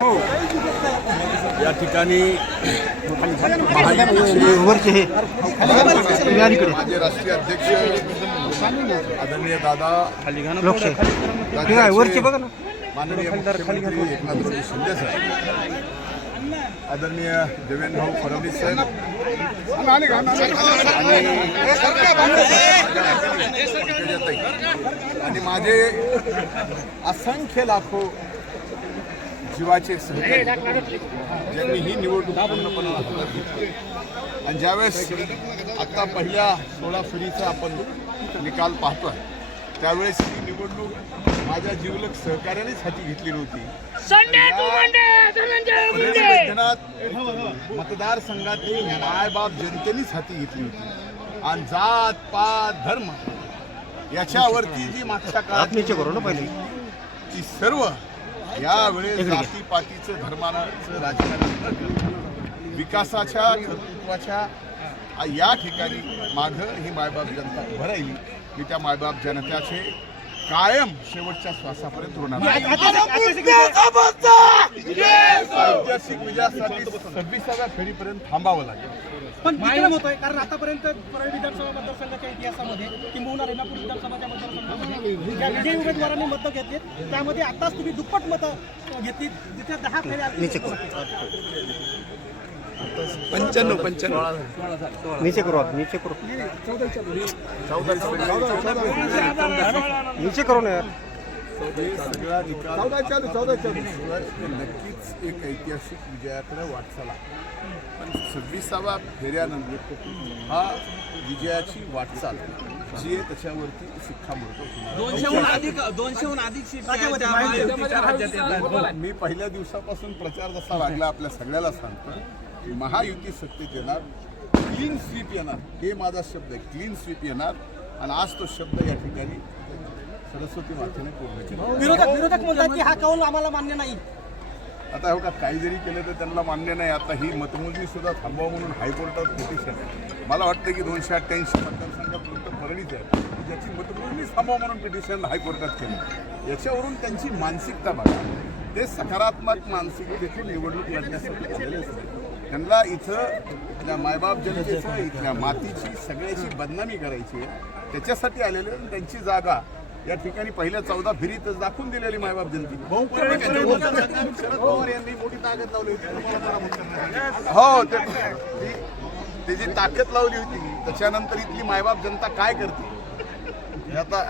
या ठिकाणी हे माझे राष्ट्रीय अध्यक्ष आदरणीय दादा माननीय मुख्यमंत्री एकनाथराव शिंदे साहेब आदरणीय देवेंद्र भाऊ फडणवीस साहेब आणि माझे असंख्य लाखो जीवाचे सहकारी ज्यांनी ही निवडणूक पूर्णपणे हातात घेतली. आणि ज्यावेळेस आता पहिल्या सोळा फेरीचा आपण निकाल पाहतोय त्यावेळेस ही निवडणूक माझ्या जीवलक सहकार्यानेच हाती घेतली नव्हती. Sunday to Monday Dhananjay Prem Munde. Vaidyanath मतदारसंघातील मायबाप जनतेनेच हाती घेतली होती. आणि जात पात धर्म याच्यावरती जी मागच्या काळात नीचे करू ना पहिले. ती सर्व यावेळेस जातीपातीचं धर्माचं राजकारण न करता विकासाच्या कर्तृत्वाच्या या ठिकाणी मागं ही मायबाप जनता उभं राहिली. मी त्या मायबाप जनतेचे कायम शेवटच्या श्वासापर्यंत आहे. ऐतिहासिक विजयासाठी सव्वीसाव्या फेरीपर्यंत थांबावं लागेल. पण विक्रम होतोय कारण आतापर्यंत परळी विधानसभा मतदारसंघाच्या इतिहासामध्ये किंबहुना रेणापूर विधानसभाच्या मतदारसंघामध्ये ज्या विजयी उमेदवारांनी मतं घेतलीत. त्यामध्ये आताच तुम्ही दुप्पट मतं घेतली जिथे दहा फेऱ्या नीचे करू नीचे करू नीचे करू नीचे करू ना यार हे सगळा निकाल नक्कीच एक ऐतिहासिक विजयाकडे वाटचाल आहे. पण सव्वीसावा फेऱ्यानंतर हा विजयाची वाटचाल जी आहे. त्याच्यावरती येतात. बोला. मी पहिल्या दिवसापासून प्रचार जसा लागला आपल्या सगळ्याला सांगतो की महायुती सत्तेत येणार क्लीन स्वीप येणार. हे माझा शब्द आहे क्लीन स्वीप येणार. आणि आज तो शब्द या ठिकाणी सरस्वती मातेने पूर्ण केला. विरोधक विरोधक म्हणतात की हा कौल आम्हाला मान्य नाही. आता हो का काही जरी केलं तर त्यांना मान्य नाही. आता ही मतमोजणी सुद्धा थांबवा म्हणून हायकोर्टात पिटिशन आहे. मला वाटतं की दोनशे अठ्ठ्याऐंशी मतदारसंघात फक्त फरडीच आहे. ज्याची मतमोजणी थांबवा म्हणून पिटिशन हायकोर्टात केलं. याच्यावरून त्यांची मानसिकता बघा. ते सकारात्मक मानसिकतेतून निवडणूक लढण्यासाठी आलेले असते त्यांना इथं इथल्या मायबाप जनतेचं इथल्या मातीची सगळ्याची बदनामी करायची आहे त्याच्यासाठी आलेले त्यांची जागा या ठिकाणी पहिल्या चौदा फेरीतच दाखवून दिलेली मायबाप जनते शरद पवार यांनी मोठी ताकद लावली होती. हो ते ती- ती जी ताकद लावली होती त्याच्यानंतर इथली मायबाप जनता काय करते? हे आता